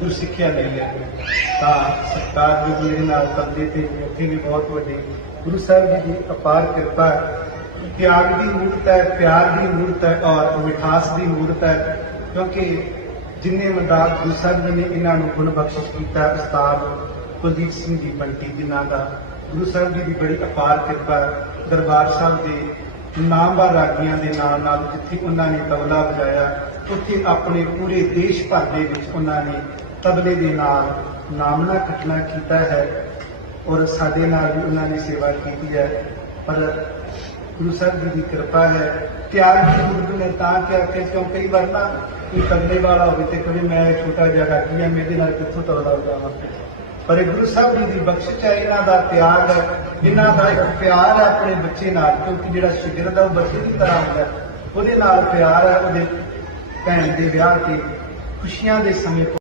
ਗੁਰਸਿੱਖਿਆ ਲਈ ਹੈ। ਤਾਂ ਸਰਕਾਰ ਦੀ ਮੇਰੇ ਨਾਲ ਬੰਦੇ ਤੇ ਉੱਥੇ ਵੀ ਬਹੁਤ ਵੱਡੀ ਗੁਰੂ ਸਾਹਿਬ ਜੀ ਦੀ ਅਪਾਰ ਕਿਰਪਾ ਹੈ। त्याग की मूर्त है, प्यार की मूर्त है और मिठास की मूर्त है, क्योंकि जिन्हें मदाद गुरु साहब जी ने इन्होंने गुण बख्शिश किया। उस्ताद कुलदीप सिंह जी बंटी जिन्हों का गुरु साहब जी की बड़ी अपार कृपा है। दरबार साहब के नामवर रागियां के नाल नाल जिथे उन्होंने तबला बजाया, उत्थे अपने पूरे देश भर के विच उन्होंने तबले के नाल नामना खटना किया है और साडे नाल भी उन्होंने सेवा की है। पर गुरु साहब जी की कृपा है। त्याग की मूर्त ने क्या क्यों कई बार ना कोई तबले वाला हो कभी मैं छोटा जहा रागी है, मेरे नाल कित्थों तबला बजावां। पर गुरु साहब जी की बख्शिश है, इन्हां दा त्याग है, इन्हां दा एक प्यार है अपने बच्चे नाल, क्योंकि जिहड़ा शिगिरद है वो बच्चे की तरह होंदा है, उहदे नाल प्यार है। उहदे भैन दे विआह ते खुशियां दे समय